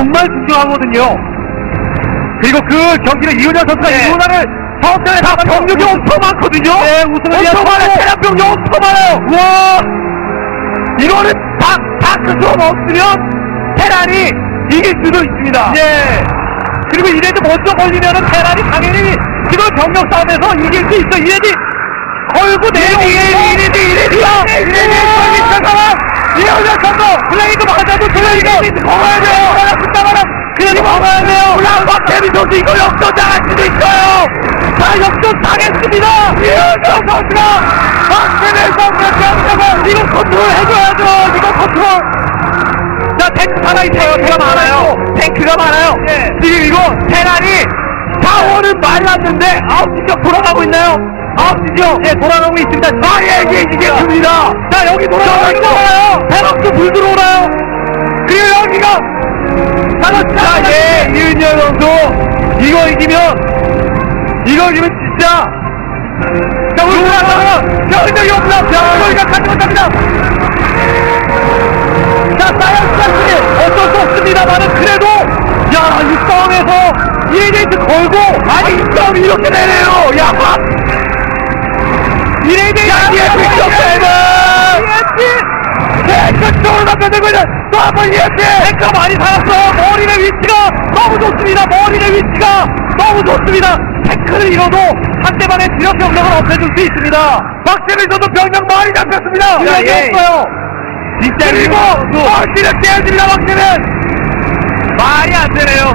정말 중요하거든요. 그리고 그 경기를 이은현 선수가 네. 이은현을 성전에 다 병력이 엄청 많거든요. 네, 우승을 엄청 많아요. 대략 병력 엄청 많아요. 와, 이거는 다 다크 좀 없으면 테란이 이길 수도 있습니다. 예. 그리고 이래도 먼저 걸리면은 테란이 당연히 지금 경력 싸움에서 이길 수 있어. 이래지 걸고 내려오고 이래지 이래지 이래지 걸리는 상황. 이현현 선수 블레이드 맞아도 블레이드 걸어야 돼요. 나가라 그래도 막아야 돼요. 물론 박태민 선수 이거 역전 당할 수도 있어요. 자 역전 당했습니다. 이현현 선수가 박태민 선수의 병력을 이거 컨트롤 해줘야죠. 이거 컨트롤. 자 탱크 하나 있어요. 탱크가 많아요. 탱크가 많아요. 지금 이거 테란이 4월은 말랐는데 아홉 지역 돌아가고 있나요? 아홉 지역 예 돌아가고 있습니다. 아예 이게 이게 큽니다. 자 여기 돌아가고 있나요? 자예 이은열 선수 이거 이기면 이거 이기면 진짜 자 우리 돌아가면 병력이 없나? 자 저희가 가져갑니다. 자, 사이언스까지 어쩔 수 없습니다만은 그래도 야, 이 싸움에서 1레이드 걸고 아니 이 싸움이 이렇게 되네요. 야, 막 1레이드 야, EMP 격대는 EMP 탱크쪽으로 남겨들고 있는 또 한번 EMP 탱크가 많이 살았어. 머리의 위치가 너무 좋습니다. 머리의 위치가 너무 좋습니다. 탱크를 잃어도 상대방의 주력 병력을 없애줄 수 있습니다. 박재민선도 병력 많이 잡혔습니다. 자, 예. 없어요. 진짜 그리고 박씨를 깨집니다 박씨는 말이 안 되네요